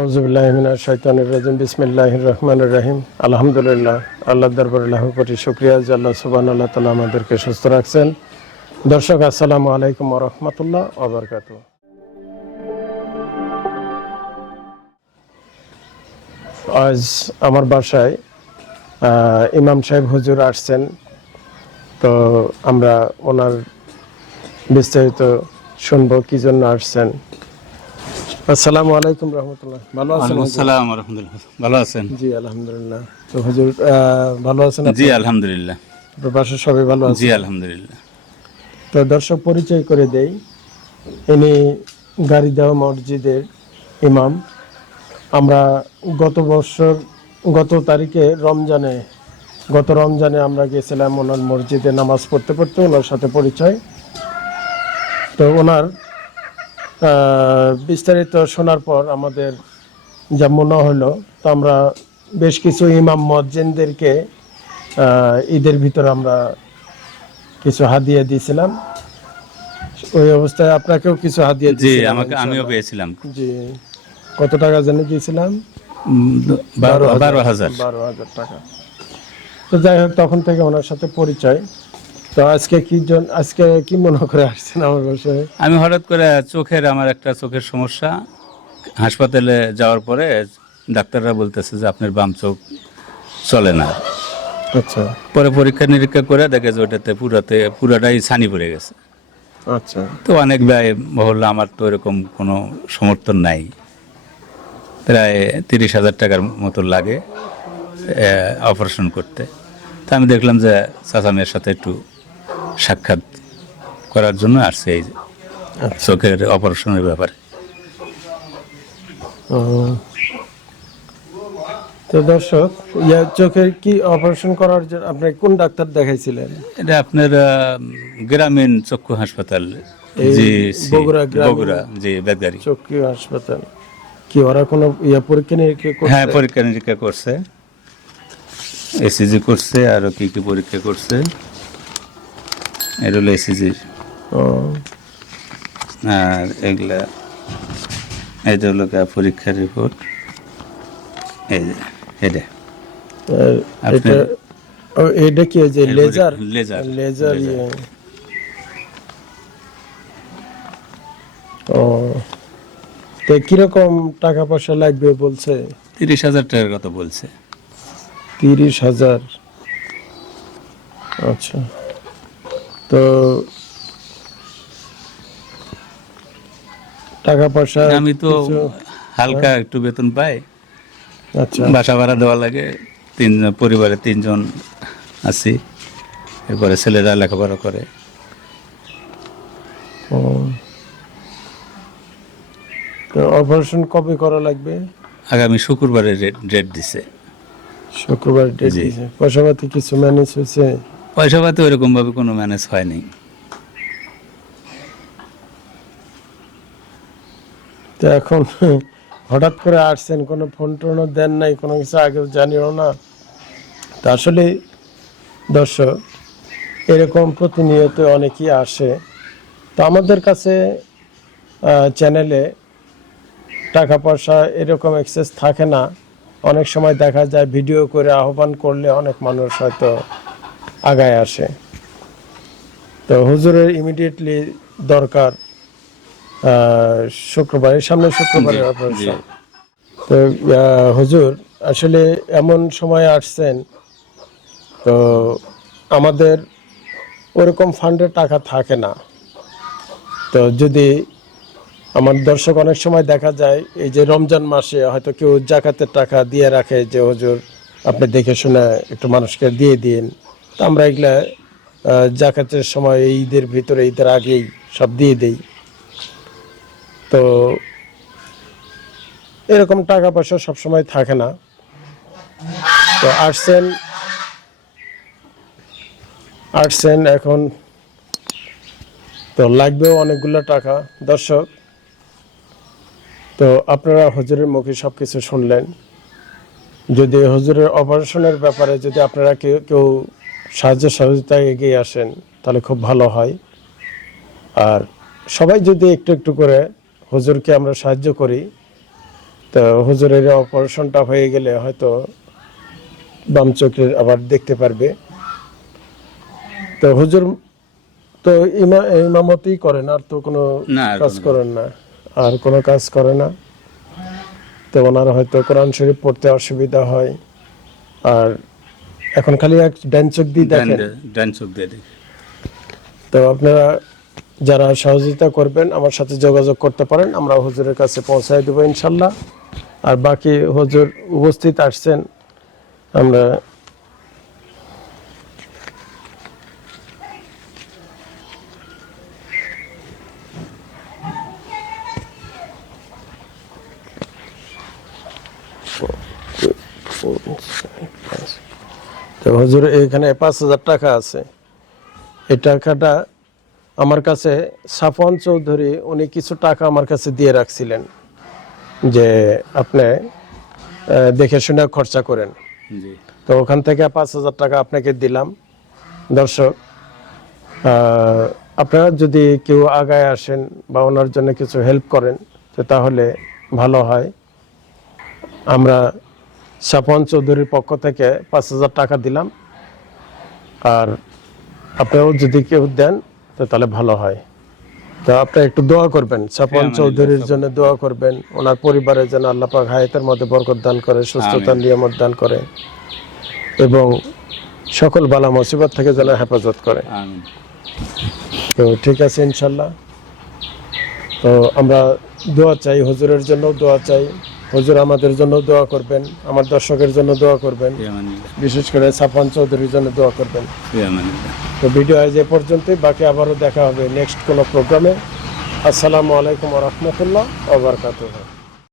আউজুবিল্লাহমিনাশাইতানিরাজিম বিসমিল্লাহির রহমানির রহিম। আলহামদুলিল্লাহ আল্লাহ দরবারে লাখ কোটি শুক্রিয়া যে আল্লাহ সুবহান আল্লাহ তালা আমাদেরকে সুস্থ রাখছেন। দর্শক, আসসালামু আলাইকুম রহমতুল্লাহ অবরকাত আজ আমার বাসায় ইমাম সাহেব হুজুর আসছেন। তো আমরা ওনার বিস্তারিত শুনব, কি জন্য আসছেন? আসসালামু আলাইকুম রহমতুল্লাহ। ভালো আছেন হুজুর? সালাম রহমতুল্লাহ। ভালো আছেন? জি আলহামদুলিল্লাহ। তো হুজুর ভালো আছেন জি আলহামদুলিল্লাহ। বাসার সবাই ভালো আছে জি আলহামদুলিল্লাহ। তো দর্শক পরিচয় করে দেই। ইনি গাড়িদাহ মসজিদের ইমাম। আমরা গত বছর গত তারিখে রমজানে গত রমজানে আমরা গেছিলাম ওনার মসজিদে নামাজ পড়তে পড়তে ওনার সাথে পরিচয়। তো ওনার বিস্তারিত শোনার পর আমাদের যা মনে হলো তো আমরা বেশ কিছু ইমাম মজ্জিনদেরকে ঈদের ভিতর আমরা কিছু হাদিয়া দিয়েছিলাম। ওই অবস্থায় আপনাকেও কিছু হাদিয়া জি আমাকে আমিও পেয়েছিলাম। জি কত টাকা জানি দিয়েছিলাম? বারো বারো হাজার। বারো হাজার টাকা। তো যাই হোক তখন থেকে ওনার সাথে পরিচয়। তো আজকে কি জন আজকে কি মনে করে আসছেন আমার বাসায়? আমি হঠাৎ করে চোখের আমার একটা চোখের সমস্যা। হাসপাতালে যাওয়ার পরে ডাক্তাররা বলতেছে যে আপনার বাম চোখ চলে না। আচ্ছা। পরে পরীক্ষা নিরীক্ষা করে দেখে যে ওটাতে পুরাতে পুরাটাই ছানি পড়ে গেছে। আচ্ছা। তো অনেক ব্যয় বহল আমার তো এরকম কোনো সমর্থন নাই। প্রায় তিরিশ হাজার টাকার মতো লাগে অপারেশন করতে। তা আমি দেখলাম যে চাচা মেয়ের সাথে একটু সাক্ষাৎ করার জন্য আসছে এই যে চোখের অপারেশনের ব্যাপারে। তো দর্শক ইয়া চোখের কি অপারেশন করার জন্য আপনি কোন ডাক্তার দেখাইছিলেন? এটা আপনার গ্রামীণ চক্ষু হাসপাতাল জি বগুড়া বগুড়া জি বেদগাড়ি। চক্ষু হাসপাতাল। কি ওরা কোনো ইয়া পরীক্ষা নিরীক্ষা করছে? হ্যাঁ পরীক্ষা নিরীক্ষা করছে। এসিজি করছে আরও কি কি পরীক্ষা করছে। এটা হলো এসিজি ও, আর এগুলা এটা হলো পরীক্ষার রিপোর্ট এই যে এটা। এটা এটা কি যে লেজার লেজার লেজার ও। তো কীরকম টাকা পয়সা লাগবে বলছে? তিরিশ হাজার টাকার কথা বলছে। তিরিশ হাজার। আচ্ছা। তো টাকা পয়সা আমি তো হালকা একটু বেতন পাই। আচ্ছা। বাসা ভাড়া দেওয়া লাগে তিন পরিবারে তিনজন আছি এরপরে ছেলেরা লেখাপড়া করে। তো অপারেশন কবে করা লাগবে? আগামী শুক্রবারে ডেট দিছে। শুক্রবার ডেট জি। দিয়েছে পয়সা কিছু ম্যানেজ হয়েছে? পয়সা পাতি ওইরকম ভাবে কোনো ম্যানেজ হয়নি। তো এখন হঠাৎ করে আসছেন, কোনো ফোন টোনও দেন নাই, কোনো কিছু আগেও জানিও না। তা আসলে দর্শক, এরকম প্রতিনিয়ত অনেকেই আসে। তো আমাদের কাছে চ্যানেলে টাকা পয়সা এরকম এক্সেস থাকে না। অনেক সময় দেখা যায় ভিডিও করে আহ্বান করলে অনেক মানুষ হয়তো আগায় আসে। তো হুজুরের ইমিডিয়েটলি দরকার আহ, শুক্রবারের সামনে শুক্রবারের অপারেশন তো হুজুর আসলে এমন সময় আসছেন তো আমাদের ওরকম ফান্ডে টাকা থাকে না। তো যদি আমার দর্শক অনেক সময় দেখা যায় এই যে রমজান মাসে হয়তো কেউ জাকাতের টাকা দিয়ে রাখে যে হুজুর আপনি দেখে শুনে একটু মানুষকে দিয়ে দিন। তো আমরা এগুলা জাকাতের সময় ঈদের ভিতরে, ঈদের আগেই সব দিয়ে দেই। তো এরকম টাকা পয়সা সবসময় থাকে না। তো আসছেন আসছেন এখন। তো লাগবেও অনেকগুলো টাকা, দর্শক। তো আপনারা হজুরের মুখে সব কিছু শুনলেন। যদি হজুরের অপারেশনের ব্যাপারে যদি আপনারা কেউ কেউ সাহায্য সহযোগিতায় এগিয়ে আসেন তাহলে খুব ভালো হয়। আর সবাই যদি একটু একটু করে হুজুরকে আমরা সাহায্য করি তো হুজুরের অপারেশনটা হয়ে গেলে হয়তো বাম চোখের আবার দেখতে পারবে। তো হুজুর তো ইমা ইমামতি করেন আর তো কোনো কাজ করেন না। আর কোনো কাজ করে না। তো ওনার হয়তো কোরআন শরীফ পড়তে অসুবিধা হয়। আর এখন খালি এক ডান চোখ দিয়ে দেখেন। ডান চোখ দিয়ে দেখি। তো আপনারা যারা সহযোগিতা করবেন আমার সাথে যোগাযোগ করতে পারেন আমরা হুজুরের কাছে পৌঁছায় দেবো ইনশাল্লাহ। আর বাকি হুজুর উপস্থিত আসছেন আমরা তো হুজুর এখানে পাঁচ হাজার টাকা আছে। এই টাকাটা আমার কাছে সাফন চৌধুরী উনি কিছু টাকা আমার কাছে দিয়ে রাখছিলেন যে আপনি দেখে শুনে খরচা করেন। তো ওখান থেকে পাঁচ হাজার টাকা আপনাকে দিলাম। দর্শক আপনারা যদি কেউ আগায় আসেন বা ওনার জন্য কিছু হেল্প করেন তো তাহলে ভালো হয়। আমরা সাফন চৌধুরীর পক্ষ থেকে পাঁচ হাজার টাকা দিলাম। আর আপনিও যদি কেউ দেন তো তাহলে ভালো হয়। তো আপনি একটু দোয়া করবেন সাফন হ্যাঁ, চৌধুরীর জন্য দোয়া করবেন। ওনার পরিবারের যেন আল্লাহ পাক হায়াতের মধ্যে বরকত দান করে সুস্থতা নিয়ামত দান করে এবং সকল বালা মুসিবত থেকে যেন হেফাজত করে। তো ঠিক আছে ইনশাল্লাহ। তো আমরা দোয়া চাই হুজুরের জন্য দোয়া চাই। হুজুর আমাদের জন্য দোয়া করবেন আমার দর্শকের জন্য দোয়া করবেন বিশেষ করে সাফান চৌধুরীর জন্য দোয়া করবেন। তো ভিডিও আজ এ পর্যন্তই বাকি আবারও দেখা হবে নেক্সট কোনো প্রোগ্রামে। আসসালামু আলাইকুম রহমতুল্লাহ ওবরকাতুহ